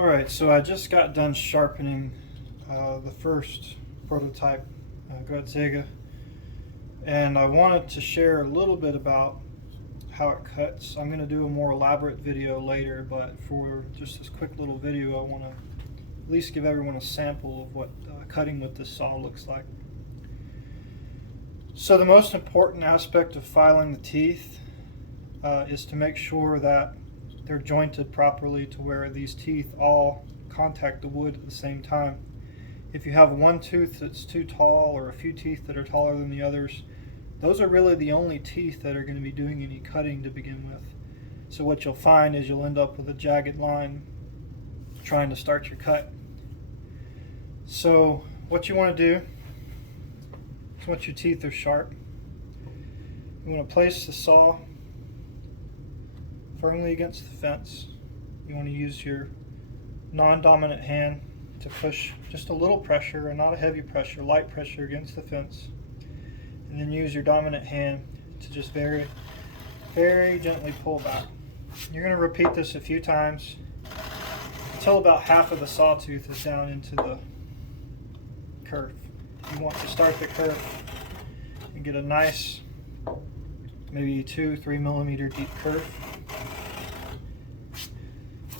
Alright, so I just got done sharpening the first prototype Gratsäge, and I wanted to share a little bit about how it cuts. I'm going to do a more elaborate video later, but for just this quick little video I want to at least give everyone a sample of what cutting with this saw looks like. So the most important aspect of filing the teeth is to make sure that they're jointed properly to where these teeth all contact the wood at the same time. If you have one tooth that's too tall or a few teeth that are taller than the others, those are really the only teeth that are going to be doing any cutting to begin with. So what you'll find is you'll end up with a jagged line trying to start your cut. So what you want to do is, once your teeth are sharp, you want to place the saw firmly against the fence. You want to use your non-dominant hand to push just a little pressure, and not a heavy pressure, light pressure against the fence. And then use your dominant hand to just very, very gently pull back. You're going to repeat this a few times until about half of the sawtooth is down into the kerf. You want to start the kerf and get a nice, maybe 2-3 millimeter deep kerf.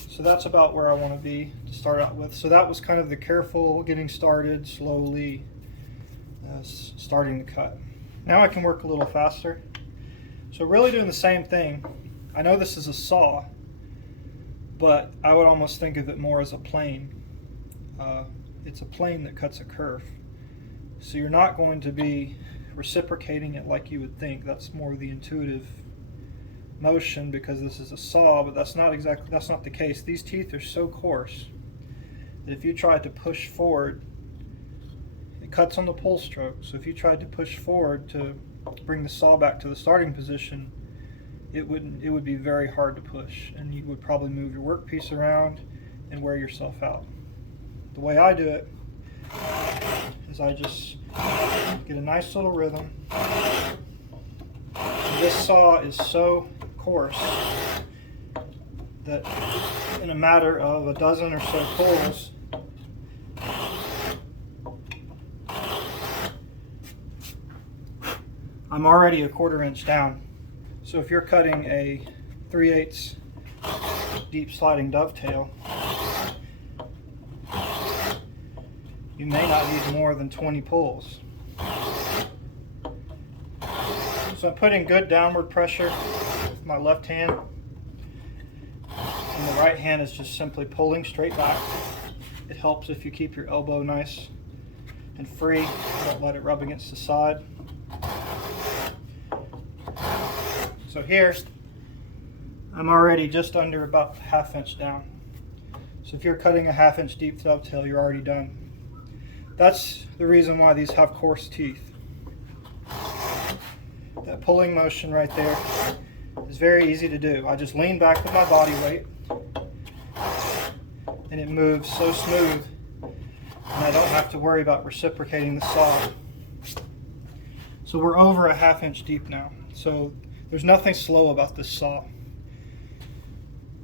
So that's about where I want to be to start out with. So that was kind of the careful getting started, slowly starting the cut. Now I can work a little faster. So really doing the same thing. I know this is a saw, but I would almost think of it more as a plane. It's a plane that cuts a kerf. So you're not going to be reciprocating it like you would think. That's more the intuitive motion because this is a saw, but that's not the case. These teeth are so coarse that if you tried to push forward, it cuts on the pull stroke. So if you tried to push forward to bring the saw back to the starting position, it would be very hard to push, and you would probably move your workpiece around and wear yourself out. The way I do it is I just get a nice little rhythm. This saw is so coarse that in a matter of a dozen or so pulls, I'm already a 1/4 inch down. So if you're cutting a 3/8 deep sliding dovetail, you may not need more than 20 pulls. So I'm putting good downward pressure with my left hand, and the right hand is just simply pulling straight back. It helps if you keep your elbow nice and free, don't let it rub against the side. So here, I'm already just under about 1/2 inch down. So if you're cutting a 1/2 inch deep dovetail, you're already done. That's the reason why these have coarse teeth. That pulling motion right there is very easy to do. I just lean back with my body weight, and it moves so smooth, and I don't have to worry about reciprocating the saw. So we're over a 1/2 inch deep now. So there's nothing slow about this saw.